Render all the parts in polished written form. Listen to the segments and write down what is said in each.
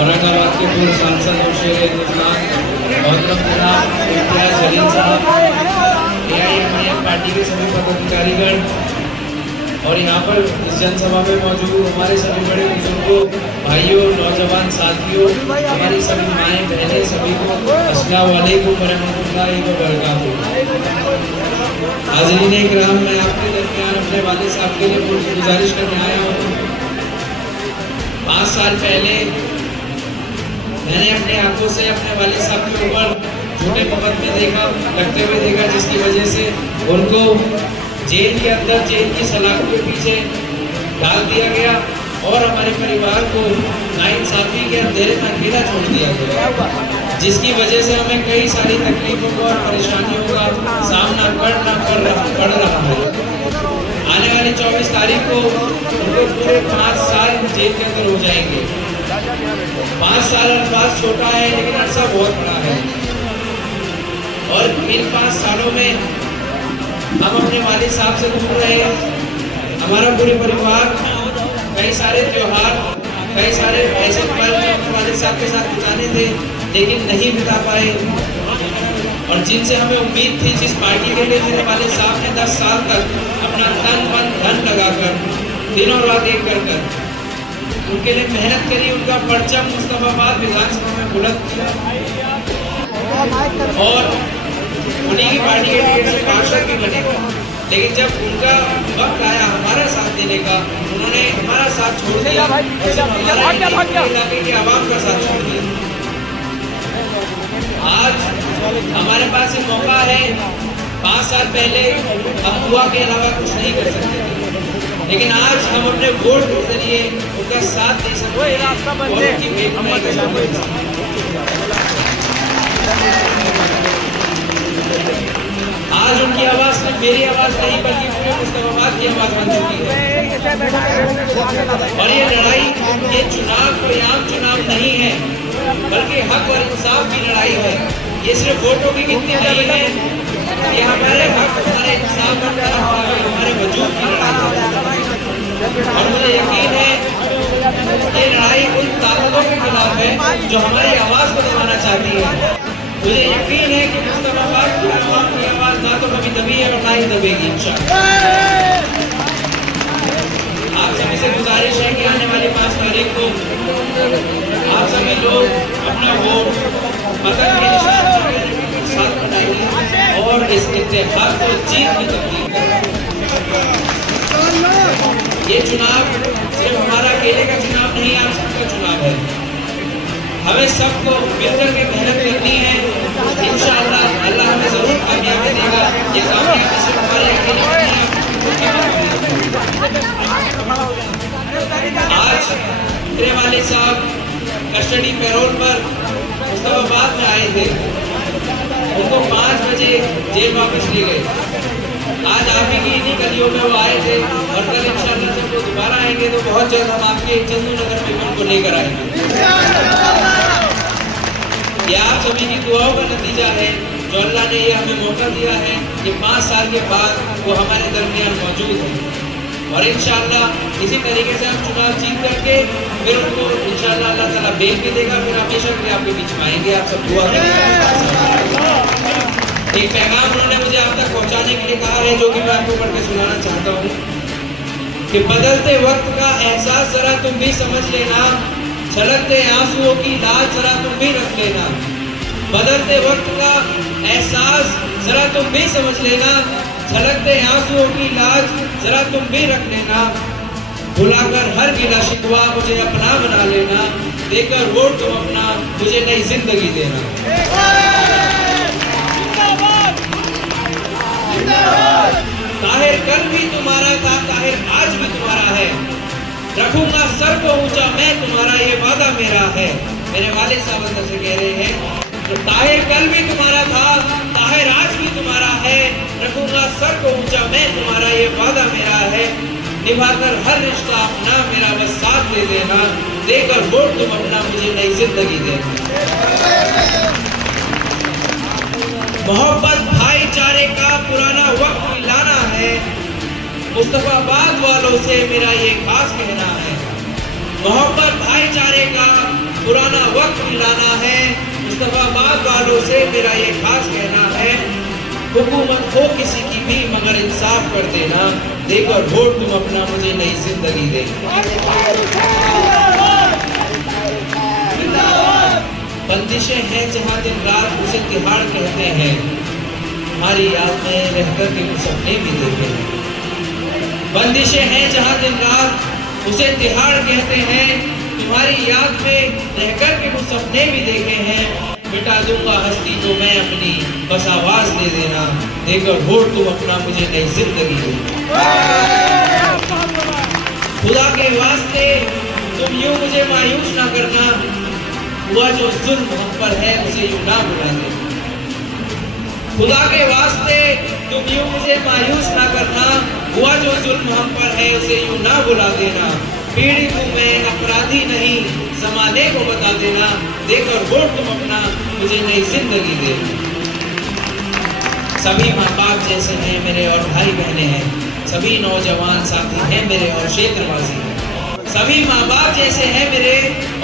औरंगाबाद के पूर्व सांसद और शेर हिंदुस्तान मोहतरम जनाब इम्तियाज जलील साहब, AIMIM पार्टी के सभी पदाधिकारीगण और यहाँ पर इस जनसभा में मौजूद हमारे सभी बड़े बुजुर्गों, भाइयों, नौजवान साथियों, हमारी सभी माएँ बहनें, सभी को अस्सलाम वालेकुम वरहमतुल्लाहि व बरकातुहू। हाज़रीन इकराम, मैं आपके दरमियान अपने वालिद साहब के लिए गुजारिश करने आया हूँ। 5 साल पहले मैंने अपनी आंखों से अपने वालिद साहब के ऊपर झूठे मुकदमे लगते हुए देखा, जिसकी वजह से उनको जेल के अंदर, जेल की सलाखों के पीछे डाल दिया गया और हमारे परिवार को नाइंसाफी के अंधेरे में अकेला छोड़ दिया गया, जिसकी वजह से हमें कई सारी तकलीफों को और परेशानियों का सामना करना पड़ रहा है। आने वाली 24 तारीख को उनको पूरे 5 साल जेल के अंदर हो जाएंगे। 5 साल अल्फाज छोटा है, लेकिन अरसा बहुत बड़ा है। और इन 5 सालों में हम अपने वालिद साहब से दूर रहे। हमारा पूरे परिवार कई सारे त्योहार, कई सारे ऐसे पल अपने वालिद साहब के साथ बिताने थे, लेकिन नहीं बिता पाए। और जिनसे हमें उम्मीद थी, जिस पार्टी के लिए मेरे वालिद साहब ने 10 साल तक अपना तन मन धन लगाकर दिन और रात एक कर उनके लिए मेहनत करी, उनका परचम मुस्तफाबाद विधानसभा में बुलंद किया और उन्हीं की पार्टी के टिकट से पार्षद भी बने। लेकिन जब उनका वक्त आया हमारा साथ देने का, उन्होंने हमारा साथ छोड़ दिया, इलाके के आवाम का साथ छोड़ दिया। आज हमारे पास एक मौका है। 5 साल पहले हम दुआ के अलावा कुछ नहीं कर सकते थे, लेकिन आज हम अपने वोट के जरिए उनका साथ दे सकते हैं और उनकी बेगुनाही के साथ। आज उनकी आवाज सिर्फ मेरी आवाज नहीं, बल्कि पूरे मुस्तफाबाद की आवाज बन चुकी है। और ये लड़ाई, ये चुनाव कोई आम चुनाव नहीं है, बल्कि हक और इंसाफ की लड़ाई है। ये सिर्फ वोटों की गिनती नहीं है, ये हमारे हक, हमारे इंसाफ और हमारे वजूद की लड़ाई है। और मुझे यकीन है ये लड़ाई उन ताकतों के खिलाफ है जो हमारी आवाज को दबाना चाहती है। मुझे यकीन है कि मुस्तफाबाद की आवाम की आवाज ना तो कभी दबी है और ना ही दबेगी इंशाअल्लाह। आप सभी से गुजारिश है कि आने वाली 5 तारीख को आप सभी लोग अपना वोट मतदान के साथ बनाएंगे और इस इत्तेफाक को जीत में तब्दील करेंगे। ये चुनाव सिर्फ हमारा अकेले का चुनाव नहीं, आप सबका चुनाव है। हमें सबको मिलकर के मेहनत करनी है। इंशाअल्लाह अल्लाह हमें जरूर कामयाबी देगा। ये कामयाबी सिर्फ हमारे अकेले की नहीं। आज मेरे वालिद साहब कस्टडी पैरोल पर मुस्तफाबाद में आए थे, उनको 5 बजे जेल वापस ले गए। आज आप ही की इन्हीं गलियों में वो आए थे और कल इंशाअल्लाह जब वो दोबारा आएंगे तो बहुत जल्द हम आपके चंदू नगर में उनको लेकर आएंगे। ये आप सभी की दुआओं का नतीजा है जो अल्लाह ने ये हमें मौका दिया है कि 5 साल के बाद वो हमारे दरमियान मौजूद है। और इंशाअल्लाह इसी तरीके से हम चुनाव जीत करके फिर उनको इंशाअल्लाह अल्लाह ताला बेल भी देगा, फिर हमेशा के लिए आपके बीच में आएंगे। आप सब दुआ करेंगे। एक पैगाम उन्होंने मुझे आप तक पहुंचाने के लिए कहा है, जो कि मैं आपको पढ़ के सुनाना चाहता हूँ कि बदलते वक्त का एहसास जरा तुम भी समझ लेना, छलकते आंसुओं की लाज जरा तुम भी रख लेना। बदलते वक्त का एहसास जरा तुम भी समझ लेना, छलकते आंसुओं की लाज जरा तुम भी रख लेना। भुलाकर हर गिला शिकवा मुझे अपना बना लेना, देकर वोट तुम अपना मुझे नई जिंदगी देना। ताहिर कल भी तुम्हारा था, ताहिर आज भी तुम्हारा है, रखूंगा सर को ऊंचा मैं तुम्हारा, ये वादा मेरा है। मेरे वालिद साहब अंदर से कह रहे हैं तो ताहिर कल भी तुम्हारा था, ताहिर आज भी तुम्हारा है, रखूंगा सर को ऊंचा मैं तुम्हारा, ये वादा मेरा है। निभाकर हर रिश्ता अपना मेरा बस साथ दे देना, देकर वोट तुम अपना मुझे नई जिंदगी देना। मोहब्बत भाईचारे का पुराना वक्त मिलाना है, मुस्तफाबाद वालों से मेरा ये खास कहना है। मोहब्बत भाईचारे का पुराना वक्त मिलाना है। मुस्तफाबाद वालों से मेरा ये खास कहना है, हुकूमत हो किसी की भी मगर इंसाफ कर देना, देकर वोट तुम अपना मुझे नई जिंदगी दे। बंदिशें हैं जहाँ दिन रात उसे तिहाड़ कहते हैं, हमारी याद में रहकर के कुछ सपने भी देखे हैं। बंदिशें हैं जहाँ दिन रात उसे तिहाड़ कहते हैं, तुम्हारी याद में रहकर के कुछ सपने भी देखे हैं। मिटा दूंगा हस्ती को मैं अपनी, बस आवाज दे देना, देकर वोट तुम अपना मुझे नई जिंदगी दे। खुदा के वास्ते तुम यूं मुझे मायूस ना करना, हुआ जो जुल्म हम पर है उसे यूं ना भुला देना। खुदा के वास्ते तुम यूं मुझे मायूस ना करना, हुआ जो जुल्म हम पर है उसे यूं ना भुला देना। पीड़ित हूं मैं अपराधी नहीं, ज़माने को बता देना, देकर वोट तुम अपना मुझे नई जिंदगी दे। सभी माँ बाप जैसे हैं मेरे और भाई बहने हैं, सभी नौजवान साथी हैं मेरे और क्षेत्रवासी हैं। सभी माँ बाप जैसे हैं मेरे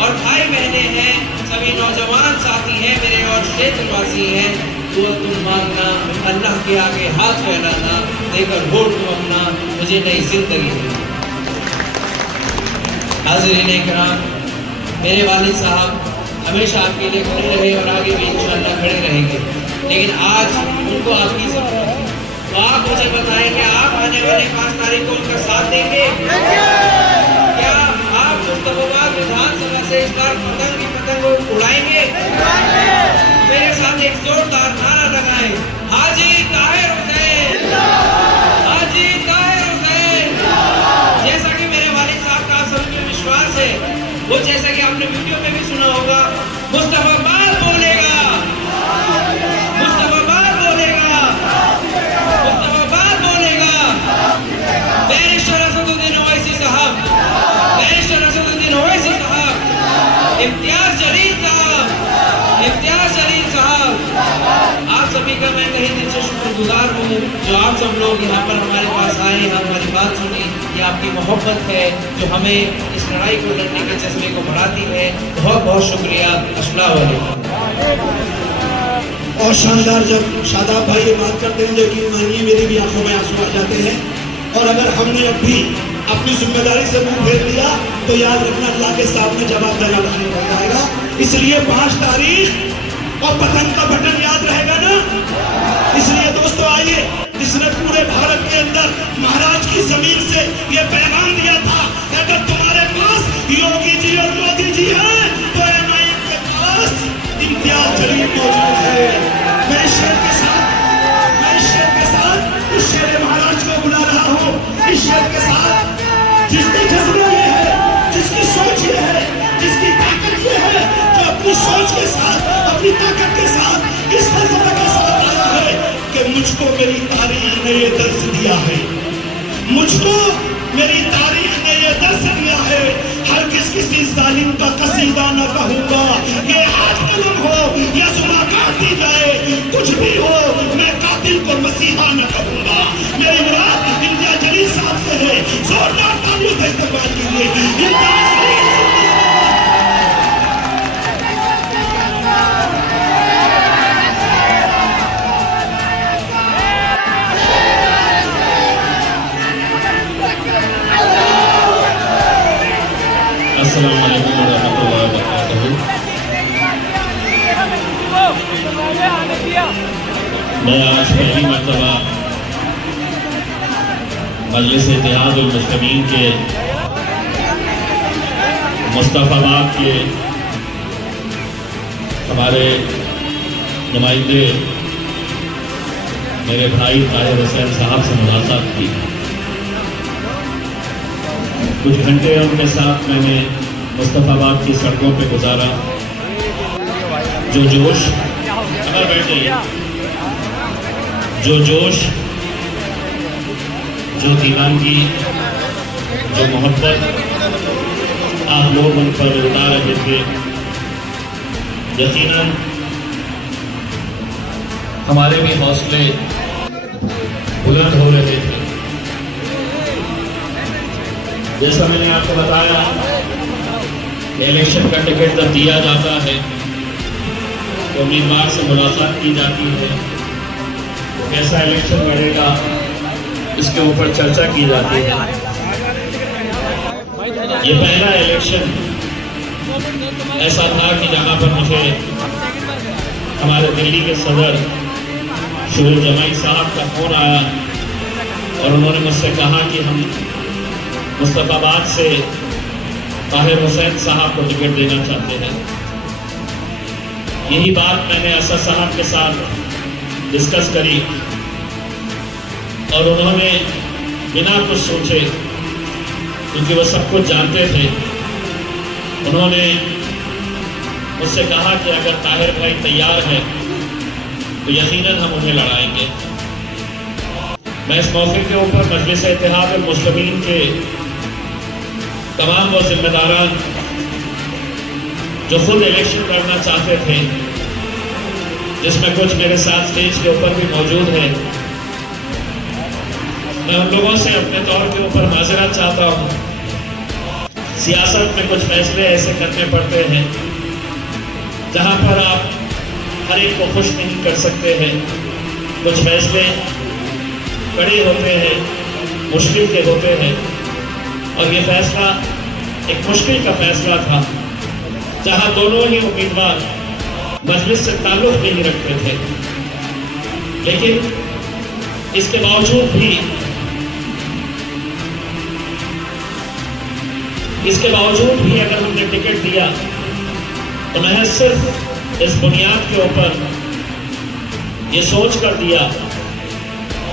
और भाई बहने हैं, सभी नौजवान साथी हैं मेरे और क्षेत्रवासी हैं। दुआ तुम मांगना, अल्लाह के आगे हाथ फैलाना, देकर वोट तुम अपना मुझे नई जिंदगी दे। हाज़रीन इकराम, मेरे वालिद साहब हमेशा आपके लिए खड़े रहे और आगे भी इंशाअल्लाह खड़े रहेंगे, लेकिन आज उनको आपकी ज़रूरत है। तो आप मुझे बताएं कि आप आने वाले 5 तारीख को उनका साथ देंगे? क्या आप मुस्तफाबाद विधानसभा से इस बार पतंग उड़ाएंगे? मेरे साथ एक जोरदार नारा लगाएं, हाजी ताहिर हुसैन, हाजी ताहिर हुसैन। जैसा कि मेरे वालिद साहब का सभी में विश्वास है, वो जैसा कि आपने वीडियो में भी सुना होगा, मुस्तफाबाद बोलेगा, मुस्तफाबाद बोलेगा, मुस्तफाबाद बोलेगा। बैरिस्टर असदुद्दीन ओवैसी साहब, बैरिस्टर असदुद्दीन ओवैसी साहब, इम्तियाज जलील साहब, इम्तियाज जलील साहब, आप सभी का मैं कहीं दिल से शुक्रगुजार हूँ जो आप सब लोग यहाँ पर हमारे पास आए, हमारी बात सुनी। ये आपकी मोहब्बत है जो हमें इस लड़ाई को लड़ने के जज्बे को बढ़ाती है। बहुत बहुत शुक्रिया। अस्सलाम वालेकुम। और शानदार जब शादाब भाई ये बात करते हैं, लेकिन मानिए मेरी भी आंखों में आंसू आ जाते हैं। और अगर हमने अब भी अपनी जिम्मेदारी से मुंह फेर लिया तो याद रखना अल्लाह के सामने जवाब देना नहीं पड़ जाएगा। इसलिए 5 तारीख और पतंग का बटन याद रहेगा ना। इसलिए दोस्तों आइए, इसने पूरे भारत के अंदर महाराज की जमीन से ये पैगाम दिया था, अगर तुम्हारे पास योगी जी और मोदी जी हैं तो एमआईएम के पास इम्तियाज जलील मौजूद है। मैं इस शेर के साथ इस शेर महाराज को बुला रहा हूँ। इस शेर के साथ जिसकी जज्बे ये है, जिसकी सोच ये है, जिसकी ताकत ये है, जो अपनी सोच के साथ, अपनी ताकत के साथ इस फलसफे के साथ आया है कि मुझको मेरी तारीख ने ये दर्ज दिया है, मुझको मेरी तारीख ने ये दर्ज दिया है, हर किसी जालिम का कसीदा न कहूँगा, ये आज कलम हो या जुमा काट दी जाए, कुछ भी हो मैं कातिल को मसीहा न कहूँगा। मेरी मुराद इम्तियाज जलील साहब से है। जोरदार तालियों से इस्तकबाल कीजिए। अस्सलाम वालेकुम रहमतुल्लाहि व बरकातहू। मैं आज पहली मरतबा मजलिस इत्तेहादुल मुस्लिमीन के मुस्तफाबाद के हमारे नुमाइंदे मेरे भाई ताहिर हुसैन साहब से मुलाकात की। कुछ घंटे उनके साथ मैंने मुस्तफाबाद की सड़कों पे गुजारा। जो जोश, अगर बैठ जाइए, जो जोश, जो दीवानगी, जो मोहब्बत आप लोग उन पर उतार रहे थे, यकीनन हमारे भी हौसले बुलंद हो रहे थे। जैसा मैंने आपको बताया इलेक्शन का टिकट जब दिया जाता है तो उम्मीदवार से मुलाकात की जाती है, कैसा इलेक्शन लड़ेगा इसके ऊपर चर्चा की जाती है। ये पहला इलेक्शन ऐसा था कि जहां पर मुझे हमारे दिल्ली के सदर शोएब जमाई साहब का फोन आया और उन्होंने मुझसे कहा कि हम मुस्तफाबाद से ताहिर हुसैन साहब को टिकट देना चाहते हैं। यही बात मैंने असद साहब के साथ डिस्कस करी और उन्होंने बिना कुछ सोचे, क्योंकि वो सब कुछ जानते थे, उन्होंने मुझसे कहा कि अगर ताहिर भाई तैयार है तो यकीनन हम उन्हें लड़ाएंगे। मैं इस मौके के ऊपर मजलिस इत्तेहाद मुस्लिमीन के तमाम वो जिम्मेदारान जो खुद इलेक्शन लड़ना चाहते थे, जिसमें कुछ मेरे साथ स्टेज के ऊपर भी मौजूद हैं, मैं उन लोगों से अपने तौर के ऊपर माजरत चाहता हूँ। सियासत में कुछ फैसले ऐसे करने पड़ते हैं जहाँ पर आप हर एक को खुश नहीं कर सकते हैं। कुछ फैसले कड़े होते हैं, मुश्किल के होते हैं, और ये फैसला एक मुश्किल का फैसला था जहां दोनों ही उम्मीदवार मजलिस से ताल्लुक नहीं रखते थे। लेकिन इसके बावजूद भी अगर हमने टिकट दिया तो मैं सिर्फ इस बुनियाद के ऊपर ये सोच कर दिया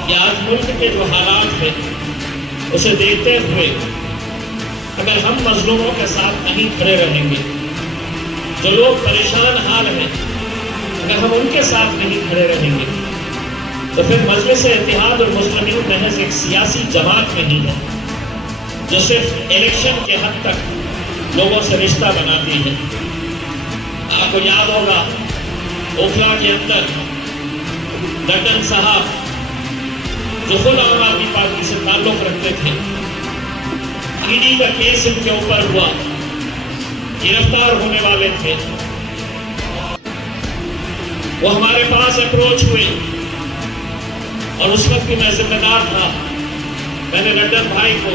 कि आज मुल्क के जो हालात हैं उसे देखते हुए अगर हम मजलूमों के साथ नहीं खड़े रहेंगे, जो लोग परेशान हाल हैं, अगर हम उनके साथ नहीं खड़े रहेंगे तो फिर मजलिस इत्तेहाद और मुस्लिमीन महज एक सियासी जमात नहीं है जो सिर्फ इलेक्शन के हद तक लोगों से रिश्ता बनाती है। आपको याद होगा ओखला के अंदर लड्डन साहब जो खुद आम आदमी पार्टी से ताल्लुक रखते थे, ईडी का केस इनके ऊपर हुआ, गिरफ्तार होने वाले थे, वो हमारे पास अप्रोच हुए और उस वक्त भी मैं जिम्मेदार था। मैंने लड्डन भाई को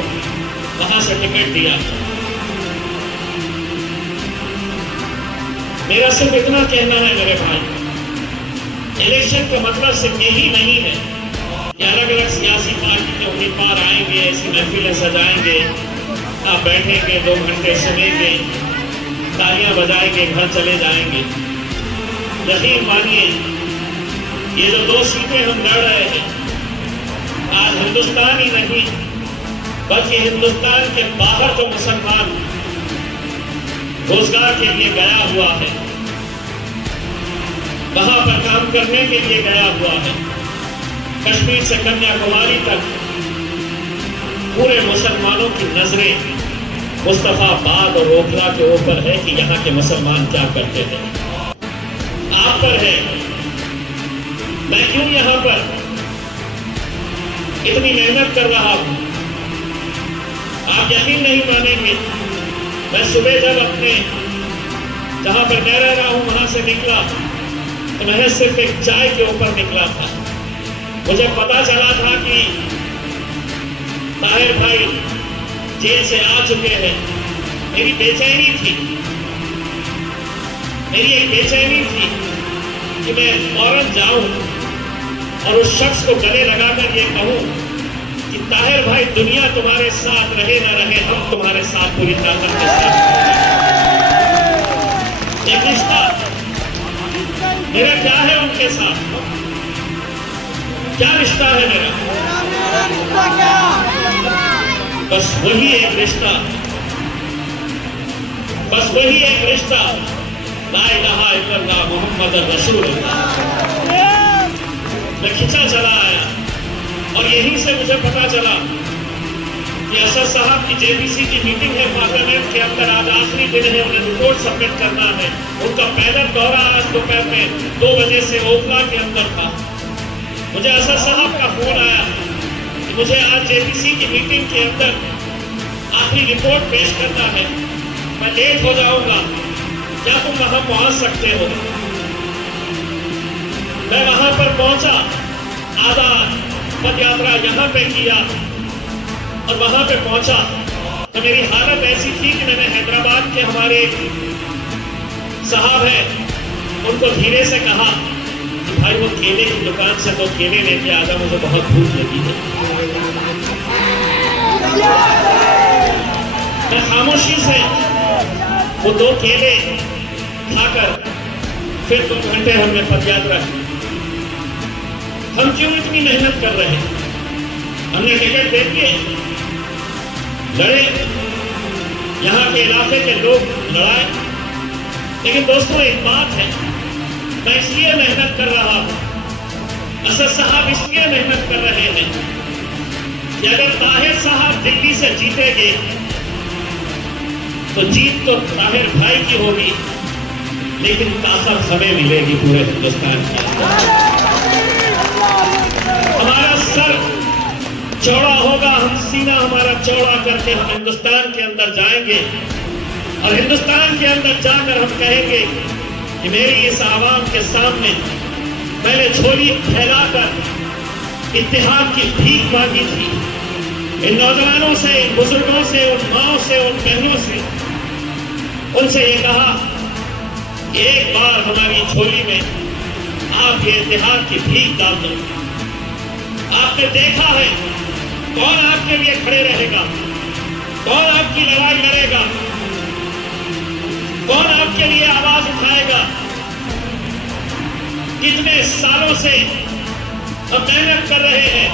वहां से टिकट दिया। मेरा सिर्फ इतना कहना है मेरे भाई, इलेक्शन का मतलब सिर्फ यही नहीं है कि अलग अलग सियासी पार्टी के उम्मीदवार आएंगे, ऐसी महफिलें सजाएंगे, आप बैठेंगे, 2 घंटे सुनेंगे, तालियां बजाएंगे, घर चले जाएंगे। यकीन मानिए, ये जो 2 सीटें हम लड़ रहे हैं, आज हिंदुस्तान ही नहीं बल्कि हिंदुस्तान के बाहर जो मुसलमान रोजगार के लिए गया हुआ है, वहां पर काम करने के लिए गया हुआ है, कश्मीर से कन्याकुमारी तक पूरे मुसलमानों की नजरें मुस्तफाबाद और ओखला के ऊपर है कि यहाँ के मुसलमान क्या करते हैं। आप पर है, मैं क्यों यहाँ पर इतनी मेहनत कर रहा हूं, आप यकीन नहीं मानेंगे। मैं सुबह जब अपने जहां पर मैं रह रहा हूं वहां से निकला तो मैं सिर्फ एक चाय के ऊपर निकला था। मुझे पता चला था कि ताहिर भाई जेल से आ चुके हैं। मेरी बेचैनी थी कि मैं फौरन जाऊं और उस शख्स को गले लगाकर ये कहूं कि ताहिर भाई, दुनिया तुम्हारे साथ रहे ना रहे, हम तुम्हारे साथ पूरी ताकत के साथ। एक रिश्ता मेरा क्या है उनके साथ, क्या रिश्ता है मेरा? बस वही एक रिश्ता, ला इलाहा इल्लल्लाह मुहम्मद रसूलुल्लाह। मैं खिंचा चला आया और यहीं से मुझे पता चला कि असद साहब की जेबीसी की मीटिंग है पार्लियामेंट के अंदर, आज आखिरी दिन है, उन्हें रिपोर्ट सबमिट करना है। उनका पहला दौरा आज दोपहर में 2 बजे से ओखला के अंदर था। मुझे असद साहब का फोन आया कि मुझे आज जेबीसी की मीटिंग के अंदर आखिरी रिपोर्ट पेश करना है। मैं लेट हो जाऊंगा, क्या तुम वहां पहुंच सकते हो? मैं वहां पर पहुंचा, आधा पद यात्रा यहां पे किया और वहां पे पहुंचा तो मेरी हालत ऐसी थी कि मैंने हैदराबाद के हमारे साहब है उनको धीरे से कहा कि भाई वो केले की दुकान से तो केले लेके आजा, मुझे बहुत भूख लगी है। मैं खामोशी से वो 2 केले खाकर फिर 2 घंटे हमने पदयात्रा की। हम क्यों इतनी मेहनत कर रहे हैं? हमने टिकट दे दिए, लड़े, यहाँ के इलाके के लोग लड़ाए, लेकिन दोस्तों एक बात है, मैं इसलिए मेहनत कर रहा हूं, असद साहब इसलिए मेहनत कर रहे हैं कि अगर ताहिर साहब दिल्ली से जीतेंगे तो जीत तो ताहिर भाई की होगी, लेकिन ताकत हमें मिलेगी पूरे हिंदुस्तान की। हमारा सर चौड़ा होगा, हम सीना हमारा चौड़ा करके हम हिंदुस्तान के अंदर जाएंगे और हिंदुस्तान के अंदर जाकर हम कहेंगे कि मेरी इस आवाम के सामने मैंने झोली फैलाकर इत्तेहाद की भीख मांगी थी। इन नौजवानों से, इन बुजुर्गों से, उन माओं से, उन बहनों से, उनसे ये कहा कि एक बार हमारी झोली में आप ये इत्तेहाद की भीख डाल दो। आपने देखा है कौन आपके लिए खड़े रहेगा, कौन आपकी लड़ाई लड़ेगा, कौन आपके लिए आवाज उठाएगा। कितने सालों से हम मेहनत कर रहे हैं,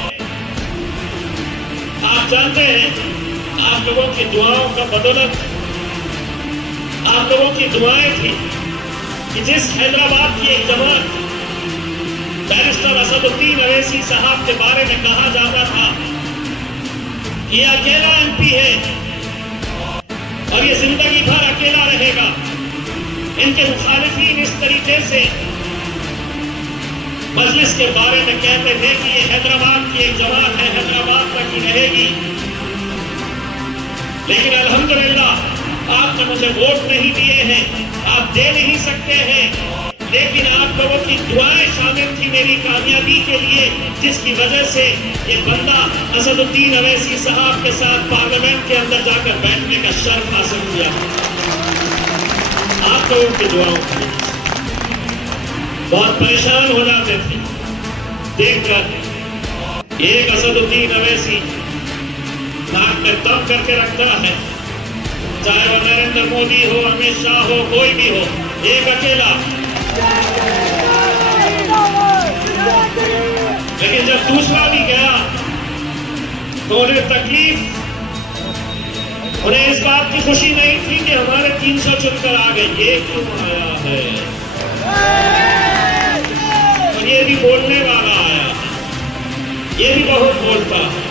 आप जानते हैं, आप लोगों की दुआओं का बदौलत, आप लोगों की दुआएं थी कि जिस हैदराबाद की एक जमात बैरिस्टर असदुद्दीन अवैसी साहब के बारे में कहा जाता था ये अकेला एमपी है और ये जिंदगी भर अकेला रहेगा, इनके मुखालिफिन इस तरीके से मजलिस के बारे में कहते थे कि ये हैदराबाद की एक जमात है, हैदराबाद तक ही रहेगी। लेकिन अल्हम्दुलिल्लाह आपने मुझे वोट नहीं दिए हैं, आप दे नहीं सकते हैं, लेकिन आप लोगों की दुआएं शामिल थी मेरी कामयाबी के लिए, जिसकी वजह से ये बंदा असदुद्दीन अवैसी साहब के साथ पार्लियामेंट के अंदर जाकर बैठने का शर्फ हासिल किया। आप लोगों की दुआओं की बहुत परेशान हो जाते थे देखकर एक असदुद्दीन अवैसी नाक में दम करके रखता है, चाहे वो नरेंद्र मोदी हो, अमित शाह हो, कोई भी हो, एक अकेला। लेकिन जब दूसरा भी गया तो उन्हें तकलीफ, उन्हें इस बात की खुशी नहीं थी कि हमारे 300 चुनकर आ गए, ये क्यों आया है, और ये भी बोलने वाला आया, ये भी बहुत बोलता है।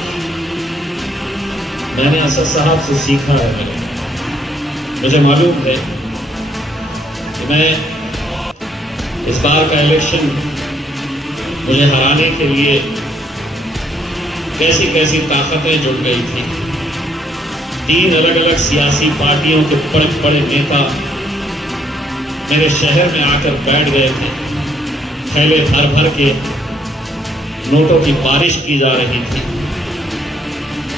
मैंने असद साहब से सीखा है, मुझे मालूम है कि मैं इस बार का इलेक्शन मुझे हराने के लिए कैसी कैसी ताकतें जुट गई थी। 3 अलग अलग सियासी पार्टियों के बड़े बड़े नेता मेरे शहर में आकर बैठ गए थे, थैले भर भर के नोटों की बारिश की जा रही थी।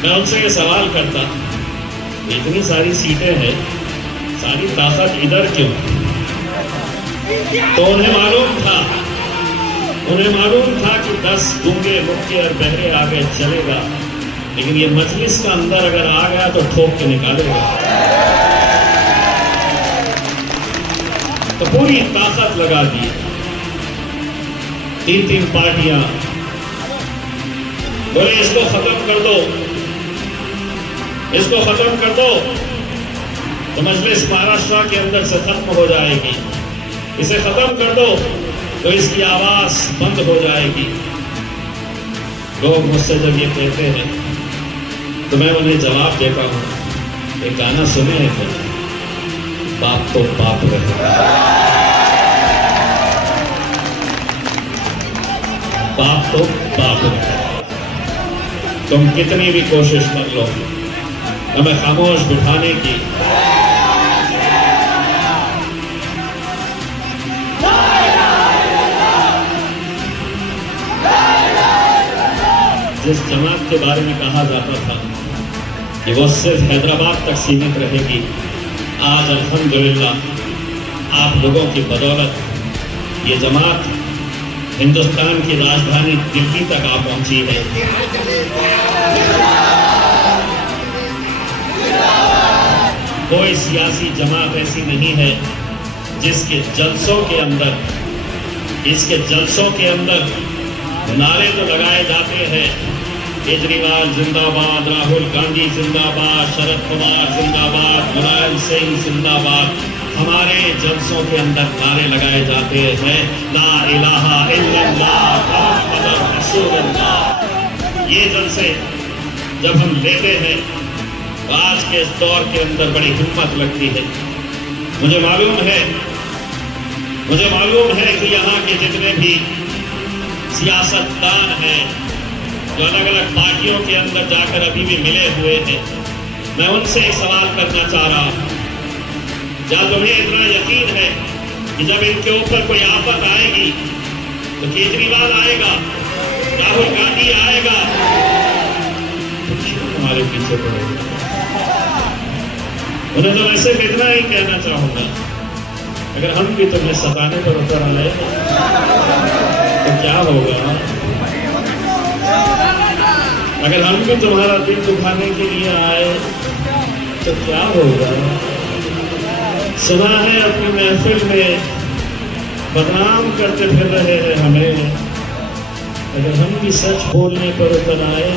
मैं उनसे ये सवाल करता, इतनी सारी सीटें हैं, सारी ताकत इधर क्यों? तो उन्हें मालूम था कि 10 गूंगे, मुक्के और बहरे आगे चलेगा, लेकिन ये मजलिस का अंदर अगर आ गया तो ठोक के निकालेगा। तो पूरी ताकत लगा दी, 3-3 पार्टियां बोले इसको खत्म कर दो, इसको खत्म कर दो, तो मजलिस महाराष्ट्र के अंदर से खत्म हो जाएगी, इसे खत्म कर दो तो इसकी आवाज बंद हो जाएगी। लोग मुझसे जब ये कहते हैं तो मैं उन्हें जवाब देता हूँ, एक गाना सुने हैं क्या, बाप तो बाप रहेगा, बाप तो बाप रहेगा। तुम कितनी भी कोशिश कर लो हमें खामोश बिठाने की, जिस जमात के बारे में कहा जाता था कि वो सिर्फ हैदराबाद तक सीमित रहेगी, आज अल्हम्दुलिल्लाह आप लोगों की बदौलत ये जमात हिंदुस्तान की राजधानी दिल्ली तक आ पहुंची है। कोई सियासी जमात ऐसी नहीं है जिसके जलसों के अंदर, इसके जलसों के अंदर नारे तो लगाए जाते हैं, केजरीवाल जिंदाबाद, राहुल गांधी जिंदाबाद, शरद पवार जिंदाबाद, मुलायम सिंह जिंदाबाद। हमारे जलसों के अंदर नारे लगाए जाते हैं, ला इलाहा इल्लल्लाह मुहम्मदुर रसूलुल्लाह। ये जलसे जब हम लेते हैं तो आज के इस दौर के अंदर बड़ी हिम्मत लगती है। मुझे मालूम है कि यहाँ के जितने भी सियासतदान हैं जो अलग अलग पार्टियों के अंदर जाकर अभी भी मिले हुए हैं, मैं उनसे एक सवाल करना चाह रहा हूँ। क्या तुम्हें इतना यकीन है कि जब इनके ऊपर कोई आफत आएगी तो केजरीवाल आएगा, राहुल गांधी आएगा, तो क्यों हमारे पीछे पड़ेगा? उन्हें तो वैसे इतना ही कहना चाहूंगा, अगर हम भी तुम्हें सताने पर उतर आए तो क्या होगा? अगर हम भी तुम्हारा दिल दुखाने के लिए आए तो क्या होगा? सुना है अपनी महफिल में बदनाम करते फिर रहे हैं हमें, अगर हम भी सच बोलने पर उतर आए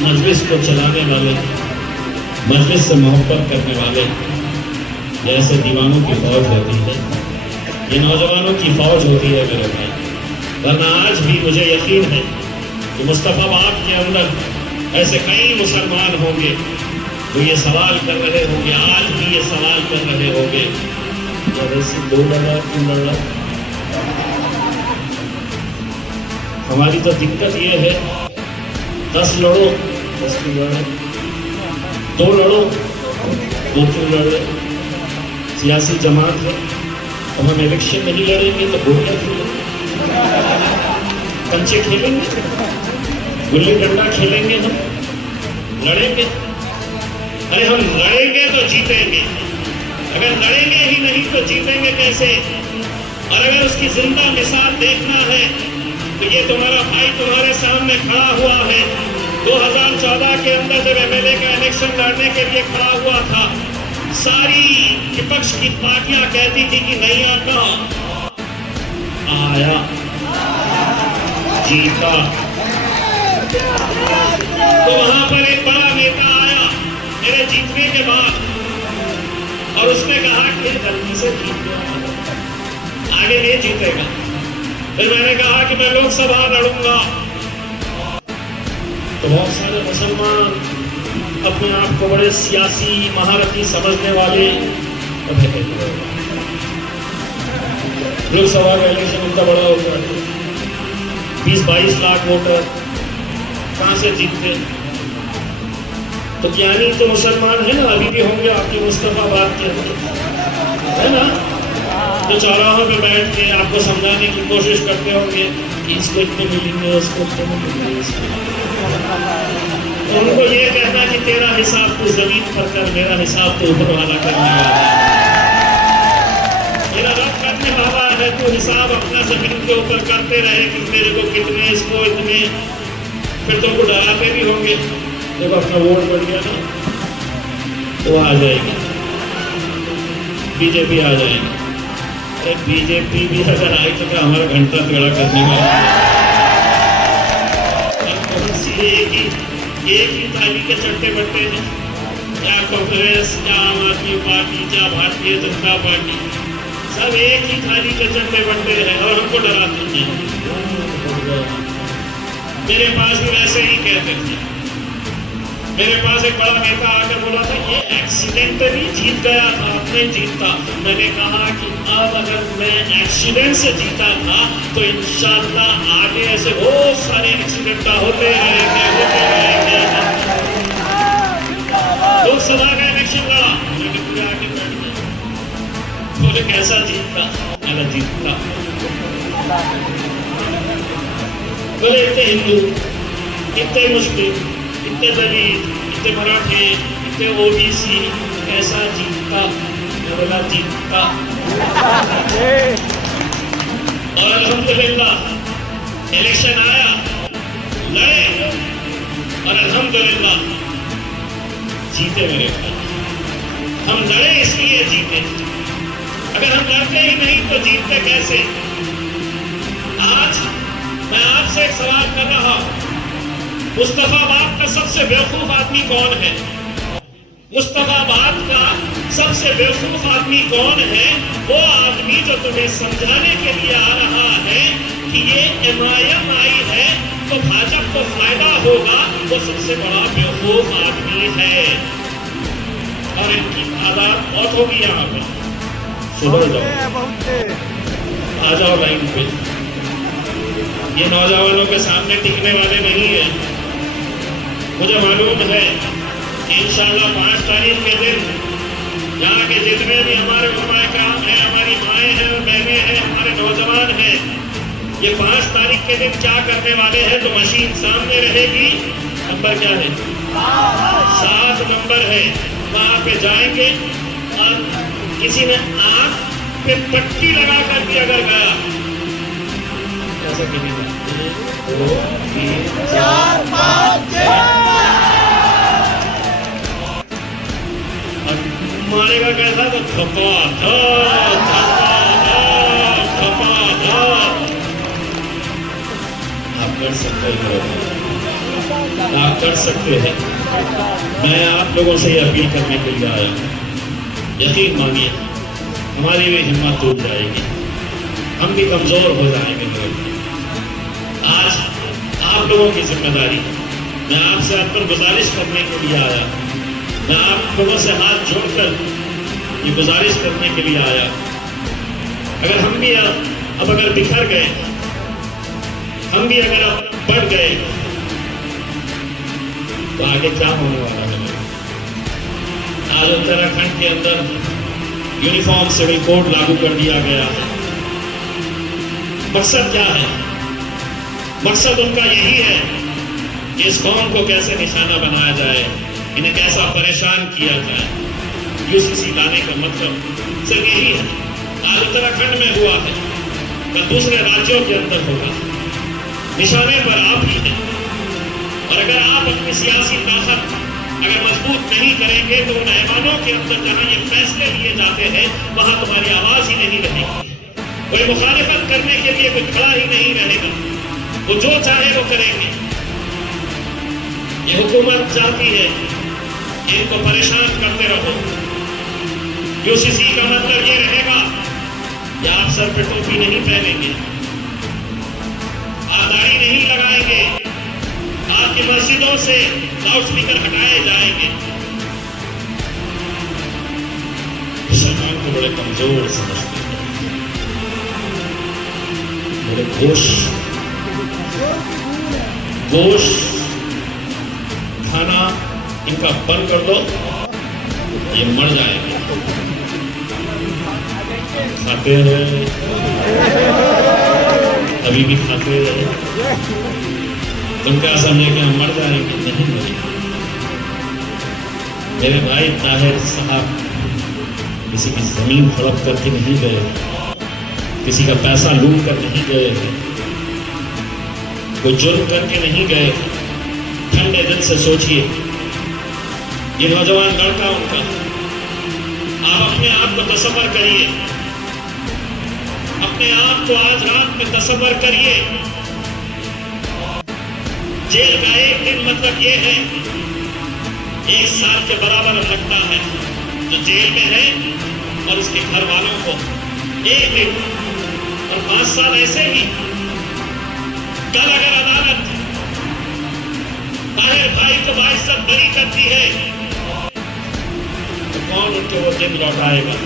मजलिस को चलाने वाले, मजलिस से मोहब्बत करने वाले, जैसे दीवानों की फौज होती है, ये नौजवानों की फौज होती है मेरे भाई। वरना आज भी मुझे यकीन है कि मुस्तफाबाद के अंदर ऐसे कई मुसलमान होंगे तो ये सवाल कर रहे होंगे, आज भी ये सवाल कर रहे होंगे, जब ऐसे दो लड़ा क्यों लड़ा? हमारी तो दिक्कत ये है, 10 लड़ो 10 क्यों लड़े, 2 लड़ो 2 क्यों लड़े? सियासी जमात है तो हम इलेक्शन नहीं लड़ेंगे तो गोलियां खेलेंगे, कंचे खेलेंगे, गुल्ली डंडा खेलेंगे, हम लड़ेंगे? अरे हम लड़ेंगे तो जीतेंगे, अगर लड़ेंगे ही नहीं तो जीतेंगे कैसे? और अगर उसकी जिंदा मिसाल देखना है तो ये तुम्हारा भाई तुम्हारे सामने खड़ा हुआ है। 2014 के अंदर जब एमएलए का इलेक्शन लड़ने के लिए खड़ा हुआ था, सारी विपक्ष की पार्टियां कहती थी कि नहीं आता, आया, जीता। तो वहां पर एक बड़ा नेता आया मेरे जीतने के बाद और उसने कहा कि जल्दी से जीत गया, आगे नहीं जीतेगा। फिर मैंने कहा कि मैं लोकसभा लड़ूंगा, तो बहुत सारे मुसलमान अपने आप को बड़े सियासी महारथी समझने वाले, लोकसभा का इलेक्शन इतना बड़ा होता है, 20-22 लाख वोटर कहां से जीतते? तो ज्ञानी तो मुसलमान है ना, अभी भी होंगे आपके मुस्तफाबाद के अंदर, है ना, तो चौराहों पे बैठ के आपको समझाने की कोशिश करते होंगे कि इसको इतने मिलेंगे, इसको इतने मिलेंगे। तो उनको ये कहना कि तेरा हिसाब तो जमीन पर कर, मेरा हिसाब तो ऊपर वाला करने वाला है, मेरा रब करने वाला है, तो हिसाब अपना जमीन के ऊपर करते रहे कि मेरे को कितने, इसको इतने। फिर तुमको डराते भी होंगे, जब अपना वोट बढ़ गया ना तो आ जाएगी बीजेपी, आ जाएगी। बीजेपी भी अगर आई तो क्या हमारा घंटा टेढ़ा करने वाला है? एक ही थाली के चट्टे बट्टे हैं, क्या कांग्रेस, क्या आम आदमी पार्टी, क्या भारतीय जनता पार्टी, सब एक ही थाली के चट्टे बट्टे हैं और हमको डराते हैं। मेरे पास भी वैसे ही कहते थे। मेरे पास एक बड़ा नेता आकर बोला था ये एक्सीडेंटली जीत गया था, अपने जीतता। मैंने कहा कि अब अगर मैं एक्सीडेंट से जीता था तो इंशाल्लाह आगे ऐसे बहुत सारे एक्सीडेंट होते रहेंगे। लोकसभा का इलेक्शन लड़ा, कैसा जीतता, अगर जीतता। बोले इतने हिंदू, इतने मुस्लिम, इतने दलित, इतने मराठे, इतने ओबीसी, कैसा जीतता? मैं बोला जीतता। और अल्हम्दुलिल्लाह इलेक्शन आया, लड़े और अल्हम्दुलिल्लाह जीते मेरे भाई। हम लड़े इसलिए जीते, अगर हम लड़ते ही नहीं तो जीतते कैसे? आज मैं आपसे एक सवाल कर रहा हूं, मुस्तफाबाद का सबसे बेवकूफ आदमी कौन है? मुस्तफाबाद का सबसे बेवकूफ आदमी कौन है? वो आदमी जो तुम्हें समझाने के लिए आ रहा है कि ये एमआईएम आई है तो भाजपा को फायदा होगा, वो सबसे बड़ा बेवकूफ आदमी है। और इनकी आदत बहुत होगी यहाँ पे। सुधर जाओ, आ जाओ लाइन पे। ये नौजवानों के सामने टिकने वाले नहीं है। मुझे मालूम है इंशाअल्लाह 5 तारीख के दिन यहाँ के जितने भी हमारे उलमाए कराम हैं, हमारी माएँ हैं और बहनें हैं, हमारे नौजवान हैं, ये 5 तारीख के दिन क्या करने वाले हैं? तो मशीन सामने रहेगी, नंबर क्या है? 7 नंबर है। वहाँ पे जाएंगे और किसी ने आँख पे पट्टी लगा कर भी अगर गया, ऐसा किसी ने 1 2 3 4 5 6 मारेगा कैसा? तो थपा आप कर सकते हैं, आप कर सकते हैं। मैं आप लोगों से ये अपील करने के लिए आया हूँ, यकीन मानिए हमारी भी हिम्मत टूट जाएगी, हम भी कमजोर हो जाएंगे। आज आप लोगों की जिम्मेदारी, मैं आपसे आप पर गुजारिश करने के लिए आया, मैं आप लोगों से हाथ जोड़कर ये गुजारिश करने के लिए आया, अगर हम भी अब अगर बिखर गए, हम भी अगर अब बढ़ गए तो आगे क्या होने वाला है? आज उत्तराखंड के अंदर यूनिफॉर्म सिविल कोड लागू कर दिया गया है। मकसद क्या है? मकसद उनका यही है कि इस कौम को कैसे निशाना बनाया जाए, इन्हें कैसा परेशान किया जाए। यूसीसी लाने का मतलब सिर्फ यही है। आज उत्तराखंड में हुआ है, कल दूसरे राज्यों के अंदर होगा, निशाने पर आप ही हैं। और अगर आप अपनी सियासी ताकत अगर मजबूत नहीं करेंगे तो उन ऐवानों के अंदर जहां ये फैसले लिए जाते हैं वहां तुम्हारी आवाज ही नहीं रहेगी। कोई मुखालिफत करने के लिए कोई खड़ा ही नहीं रहेगा, वो जो चाहे वो करेंगे। ये हुकूमत चाहती है कि इनको परेशान करते रहो। यूसीसी का मतलब ये रहेगा कि आप सर पे टोपी नहीं पहनेंगे, आप दाढ़ी नहीं लगाएंगे, आपकी मस्जिदों से लाउडस्पीकर हटाए जाएंगे। मुसलमान को बड़े कमजोर समझते हैं, बड़े गोश्त खाना इनका बंद कर दो, ये मर जाएंगे। खाते हैं, अभी भी खाते हैं। तुम क्या समझे कि हम मर जाएंगे? नहीं मरेंगे। मेरे भाई ताहिर साहब किसी की जमीन हड़प करके नहीं गए, किसी का पैसा लूट कर नहीं गए, कोई जुर्म करके नहीं गए। ठंडे दिल से सोचिए, ये नौजवान लड़का उनका, आप अपने आप को तसव्वुर करिए, अपने आप को आज रात में तसव्वुर करिए। जेल का एक दिन मतलब ये है 1 साल के बराबर लगता है जो जेल में है और उसके घर वालों को 1 दिन, और 5 साल ऐसे ही। कल अगर अदालत ताहिर भाई को बाइज्जत बरी करती है तो कौन उनको वो दिन लौटाएगा?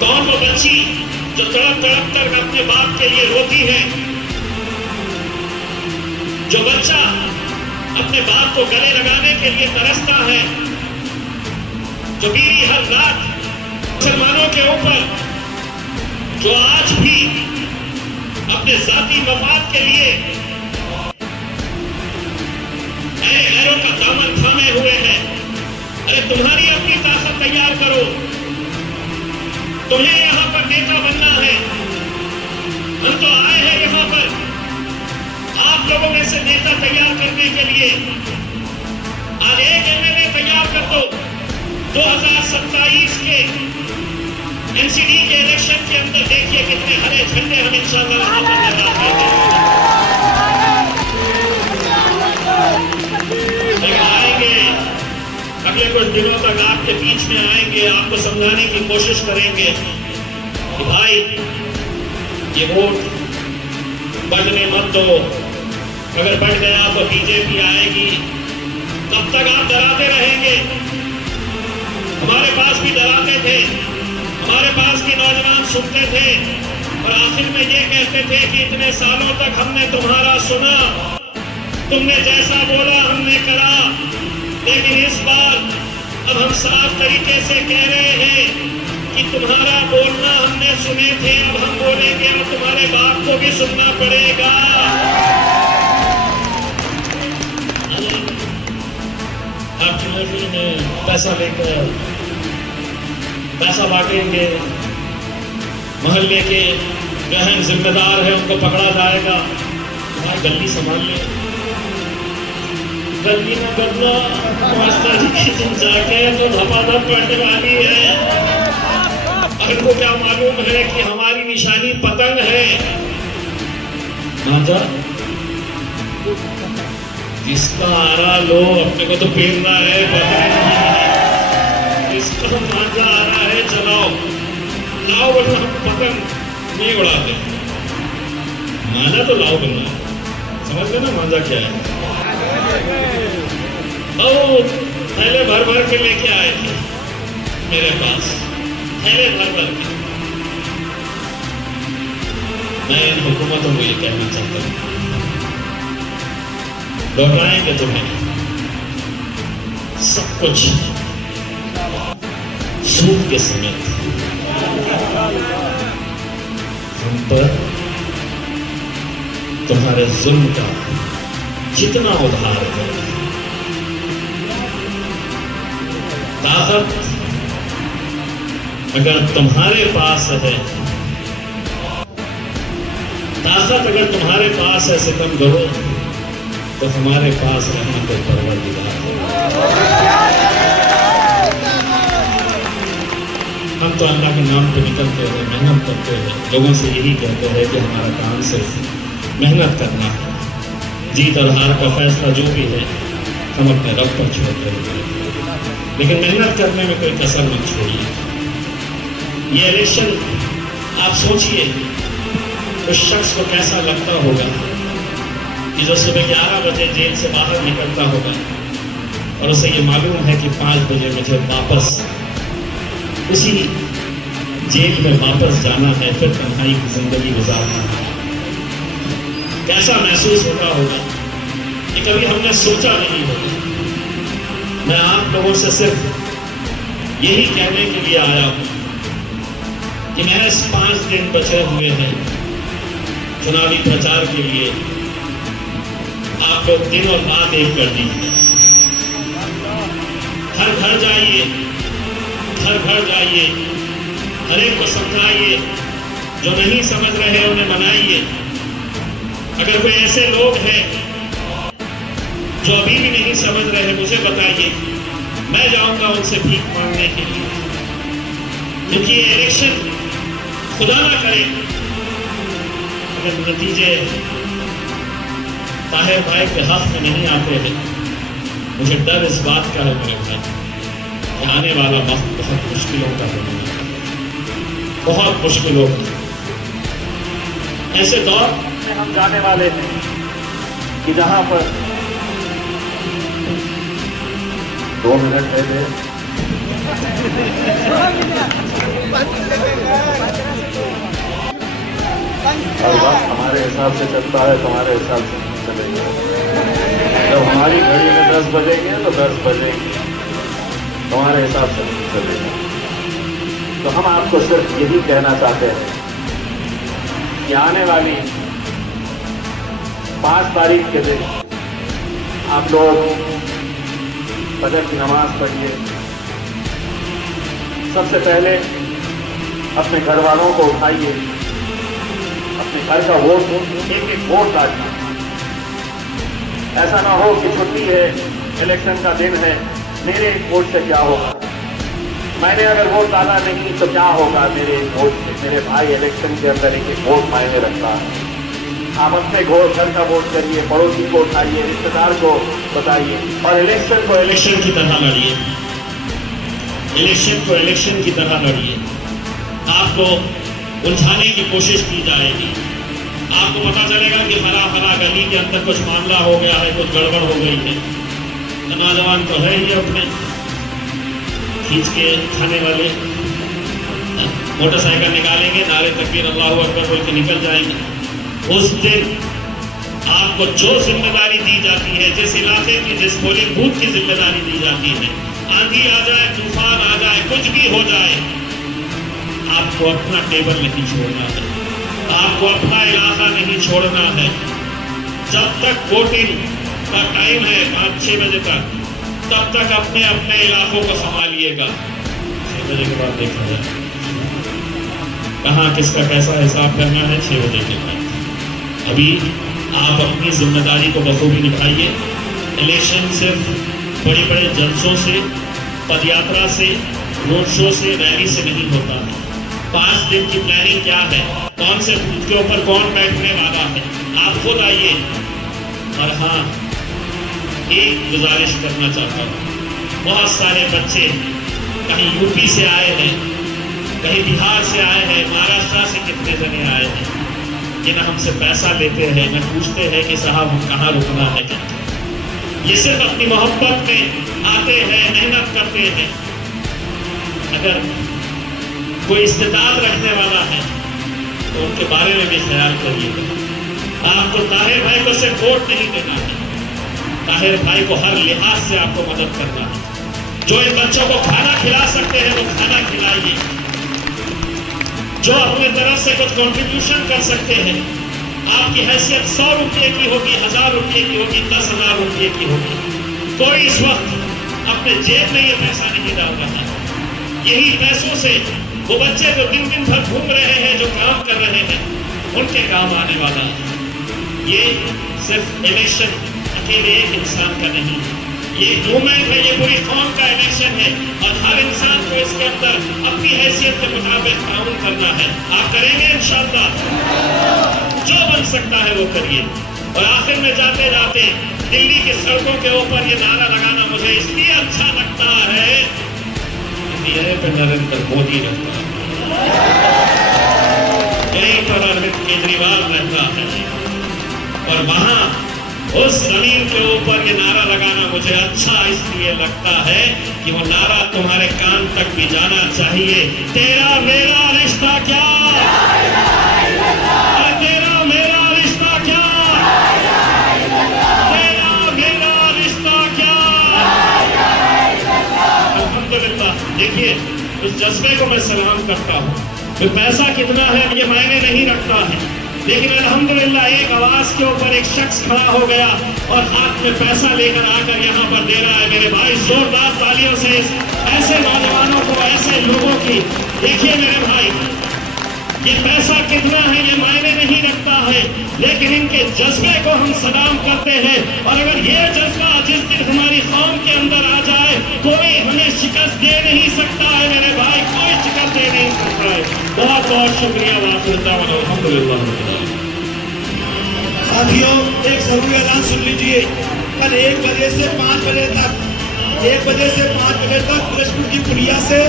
कौन वो बच्ची जो तड़प तड़प कर अपने बाप के लिए रोती है, जो बच्चा अपने बाप को गले लगाने के लिए तरसता है, जो बीवी हर रात मुसलमानों के ऊपर जो आज भी अपने जाती मफाद के लिए गैरों का दामन थामे हुए हैं, अरे तुम्हारी अपनी ताकत तैयार करो। तुम्हें यहाँ पर नेता बनना है। हम तो आए हैं यहाँ पर आप लोगों में से नेता तैयार करने के लिए। आज एक एमएलए तैयार कर दो। 2027 के एमसीडी के इलेक्शन के अंदर देखिए कितने हरे झंडे हम इंशाअल्लाह वहां पर लगाते हैं। आएंगे अगले कुछ दिनों तक आपके बीच में आएंगे, आपको समझाने की कोशिश करेंगे कि भाई ये वोट बढ़ने मत दो। अगर बढ़ गया तो बीजेपी आएगी। तब तक आप डराते रहेंगे। हमारे पास भी डराते थे, हमारे पास भी नौजवान सुनते थे और आखिर में ये कहते थे कि इतने सालों तक हमने तुम्हारा सुना, तुमने जैसा बोला हमने करा, लेकिन इस बार अब हम साफ तरीके से कह रहे हैं कि तुम्हारा बोलना हमने सुने थे, अब हम बोलेंगे और तुम्हारे बाप को भी सुनना पड़ेगा। आपकी महफिल में पैसा लेकर पैसा बांटेंगे, मोहल्ले के गहन जिम्मेदार है उनको पकड़ा जाएगा। भाई गली संभाल ले, गली में बदला मास्टर जी की दिन जाके तो धपाधप पड़ने वाली है। इनको क्या मालूम है कि हमारी निशानी पतंग है। मांझा जिसका आ रहा लो, अपने को तो पेरना है, पता नहीं है। इसका मांझा आ रहा है, चलाओ लाओ, वरना हम पतंग नहीं उड़ाते। मांझा तो लाओ बनना, समझ गए ना मांझा क्या है। थैले भर भर के लेके आए थे मेरे पास, थैले भर भर के। मैं इन हुकूमतों को ये कहना चाहता हूँ, लौटाएंगे तुम्हें सब कुछ सूद के समेत। हम पर तुम्हारे जुल्म का जितना उधार है, ताकत अगर तुम्हारे पास है, ताकत अगर तुम्हारे पास है, सितम करो तो हमारे पास रहना कोई परवरदिगार है। हम तो अल्लाह के नाम पे निकलते हैं, मेहनत करते हैं, लोगों से यही कहते हैं कि हमारा काम सिर्फ मेहनत करना है। जीत और हार का फैसला जो भी है हम अपने रब पर छोड़ देंगे, लेकिन मेहनत करने में कोई कसर मत छोड़िए। ये इलेक्शन आप सोचिए उस शख्स को कैसा लगता होगा कि जो सुबह 11 बजे जेल से बाहर निकलता होगा और उसे ये मालूम है कि 5 बजे मुझे वापस उसी जेल में वापस जाना है, फिर तन्हाई की जिंदगी गुजारना है। कैसा महसूस होता होगा कि कभी हमने सोचा नहीं होगा। मैं आप लोगों से सिर्फ यही कहने के लिए आया हूं कि महज 5 दिन बचे हुए हैं चुनावी प्रचार के लिए। आप लोग दिन और रात एक कर दीजिए, घर घर जाइए, घर घर जाइए, हर एक को समझाइए, जो नहीं समझ रहे उन्हें मनाइए। अगर कोई ऐसे लोग हैं जो अभी भी नहीं समझ रहे, मुझे बताइए, मैं जाऊंगा उनसे भीख मांगने के लिए। क्योंकि ये इलेक्शन खुदा ना करे अगर नतीजे ताहिर भाई के हक में नहीं आते हैं, मुझे डर इस बात का है मेरे भाई कि आने वाला वक्त बहुत मुश्किलों का होने वाला है, बहुत मुश्किलों का। ऐसे दौर में हम जाने वाले हैं कि जहां पर 2 मिनट है दे। और वक्त हमारे हिसाब से चलता है, तुम्हारे हिसाब से नहीं चलेगा। जब हमारी घड़ी में 10 बजेंगे तो 10 बजेंगे, तुम्हारे हिसाब से नहीं चलेगा। तो हम आपको सिर्फ यही कहना चाहते हैं कि आने वाली 5 तारीख के दिन आप लोग फजर की नमाज पढ़िए। सबसे पहले अपने घर वालों को उठाइए, अपने घर का वोट एक वोट डालिए। ऐसा ना हो कि छुट्टी है, इलेक्शन का दिन है, मेरे वोट से क्या होगा, मैंने अगर वोट डाला नहीं तो क्या होगा मेरे वोट से। मेरे भाई, इलेक्शन के अंदर एक वोट मायने रखता है। आप अपने घर का वोट करिए, पड़ोसी को उठाइए, रिश्तेदार को बताइए और इलेक्शन को इलेक्शन की तरह लड़िए, इलेक्शन को इलेक्शन की तरह लड़िए। आपको उलझाने की कोशिश की जाएगी, आपको पता चलेगा कि फला गली के अंदर कुछ मामला हो गया है, कुछ गड़बड़ हो गई है। तो नौजवान तो है ही अपने खींच के खाने वाले, मोटरसाइकिल निकालेंगे, नारे तकबीर अल्लाहू अकबर बोल के निकल जाएंगे। उस दिन आपको जो जिम्मेदारी दी जाती है, जिस इलाके की, जिस पोलिंग बूथ की जिम्मेदारी दी जाती है, आंधी आ जाए, तूफान आ जाए, कुछ भी हो जाए, आपको अपना टेबल नहीं छोड़ना है, आपको अपना इलाका नहीं छोड़ना है। जब तक वोटिंग का टाइम है 5-6 बजे तक, तब तक अपने अपने इलाकों को संभालिएगा। 6 बजे के बाद देखा जाए कहाँ किसका कैसा हिसाब करना है। 6 बजे के बाद अभी आप अपनी जिम्मेदारी को बखूबी निभाइए। इलेक्शन सिर्फ बड़े बड़े जलसों से, पदयात्रा से, रोड शो से, रैली से नहीं होता है। 5 दिन की प्लानिंग क्या है, कौन से बूथ के ऊपर कौन बैठने वाला है, आप खुद आइए। और हाँ, एक गुजारिश करना चाहता हूँ, बहुत सारे बच्चे कहीं यूपी से आए हैं, कहीं बिहार से आए हैं, महाराष्ट्र से कितने जने आए हैं, ये ना हमसे पैसा लेते हैं, न पूछते हैं कि साहब हम कहाँ रुकना है। ये सिर्फ अपनी मोहब्बत में आते हैं, मेहनत करते हैं। अगर कोई इस्तेदाद रखने वाला है तो उनके बारे में भी ख्याल करिएगा। आपको ताहिर भाई को सिर्फ वोट नहीं देना है, ताहिर भाई को हर लिहाज से आपको मदद करना है। जो इन बच्चों को खाना खिला सकते हैं वो खाना खिलाइए, जो अपने तरफ से कुछ कंट्रीब्यूशन कर सकते हैं। आपकी हैसियत 100 रुपये की होगी, 1000 रुपये की होगी, 10,000 रुपये की होगी। कोई इस वक्त अपने जेब में ये पैसा नहीं डाल रहा है। यही पैसों से वो बच्चे जो दिन भर घूम रहे हैं, जो काम कर रहे हैं, उनके काम आने वाला है। ये सिर्फ इलेक्शन अकेले एक इंसान का नहीं है, ये मूवमेंट है, ये पूरी कौम का इलेक्शन है और हर इंसान को इसके अंदर अपनी हैसियत के मुताबिक ताउन करना है। आप करेंगे इंशाअल्लाह, जो बन सकता है वो करिए। और आखिर में जाते जाते दिल्ली की सड़कों के ऊपर ये नारा लगाना मुझे इसलिए अच्छा लगता है कि यह पे नरेंद्र मोदी रहता है, यहीं पर अरविंद केजरीवाल रहता है और वहां उस जमीन के ऊपर ये नारा लगाना मुझे अच्छा इसलिए लगता है कि वो नारा तुम्हारे कान तक भी जाना चाहिए। तेरा मेरा रिश्ता क्या, तेरा मेरा रिश्ता क्या, तेरा मेरा रिश्ता क्या। अल्हम्दुलिल्लाह, देखिए उस जज्बे को मैं सलाम करता हूँ। तो पैसा कितना है ये मायने नहीं रखता है, लेकिन अल्हम्दुलिल्लाह एक आवाज के ऊपर एक शख्स खड़ा हो गया और हाथ में पैसा लेकर आकर यहाँ पर दे रहा है। मेरे भाई जोरदार तालियों से ऐसे नौजवानों को, ऐसे लोगों की, देखिए मेरे भाई ये पैसा कितना है ये मायने नहीं रखता है, लेकिन इनके जज्बे को हम सलाम करते हैं। और अगर ये जज्बा जिस दिन हमारी कौम के अंदर आ जाए, कोई हमें शिकस्त दे नहीं सकता है मेरे भाई, कोई शिकस्त दे नहीं सकता है। बहुत बहुत शुक्रिया। अल्हम्दुलिल्लाह। साथियों, एक जरूरी ऐलान सुन लीजिए। कल 1 बजे से 5 बजे तक, 1 बजे से 5 बजे तक पिरजपुर की पुलिया से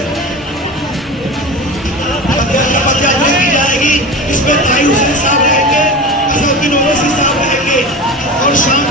पदयात्रा की जाएगी। इसमें ताहिर हुसैन साहब रहेंगे, असदुद्दीन ओवैसी साहब रहेंगे और शाम